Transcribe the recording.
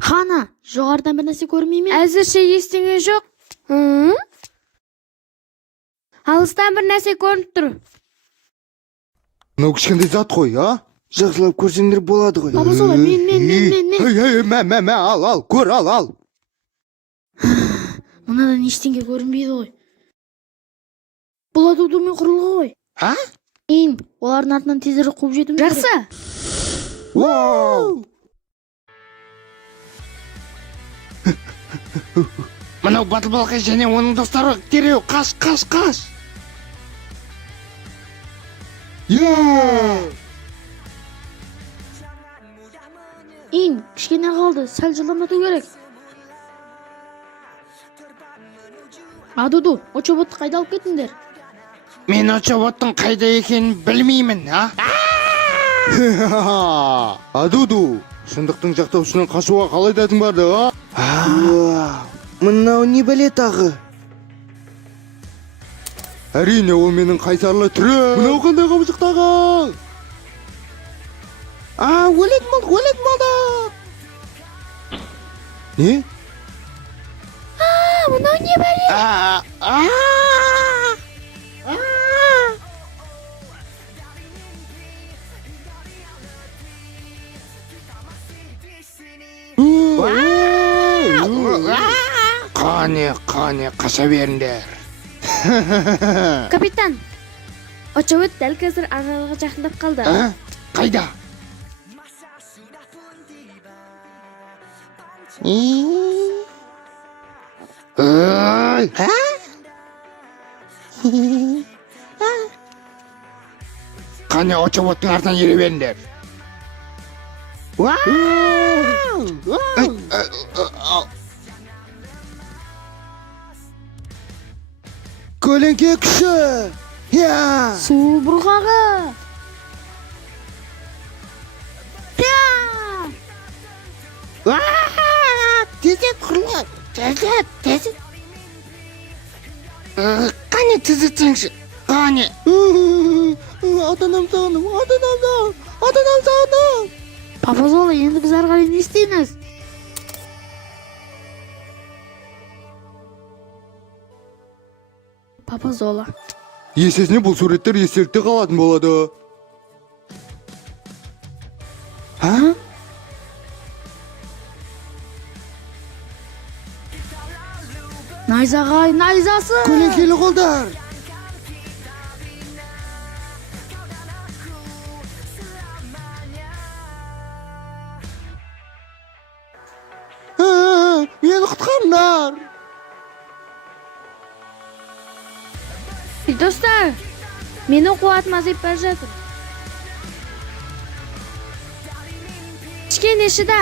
Qani, jo'g'aridan bir narsa ko'rmayman. Azircha esingga yo'q. Alisdan bir narsa ko'rinib tur. Мынау кішкентай зат қой, а? Жақсылап көрсеңдер болады ғой. Папа солай, мен. Мә, ал, көр, ал. Mınadan eştinge görünmeydi oy. Bula dudumun kurulgu oy. Ha? İn, oların артынан tezірі қуып жетім. Жақсы. Мынау батыл балқай және оның достары дереу қаш. İn, kişkene kaldı. Sel жылдамдату керек. Дуду, о чоботты қайда алып кетіңдер? Мен о чоботтың қайда екенін білмеймін, а? Дуду, шындықтың жақтаушынан қашуға қалай дәтің барды, а? Мынау не білет ағы? Әрине, ол менің қайсарлы түрі. Мынау қандай қамшықтағы? Өлет молда. Не? Mınau ne bari? Қане, қаша беріңдер. Kapitan. Очевидь, дәл қазір аралға жақындап қалды. Қайда? Қане, очоботтың артынан ере беріңдер. Көлеңке күші! Su burgağı. Тезет құрлы! Тезет! Қане тезетсеңші! Қане! Атанам сағыным! Papa zola, endi biz arqali ne isteymiz? Papa zola. Есесіне бұл суреттер естелікте қалатын болады. Найзағай, найзасы! Көлеңкелі қолдар! Мені құтқарыңдар! Dostlar, meni quvvatim azayib bora жатыр. Kichkina ishida.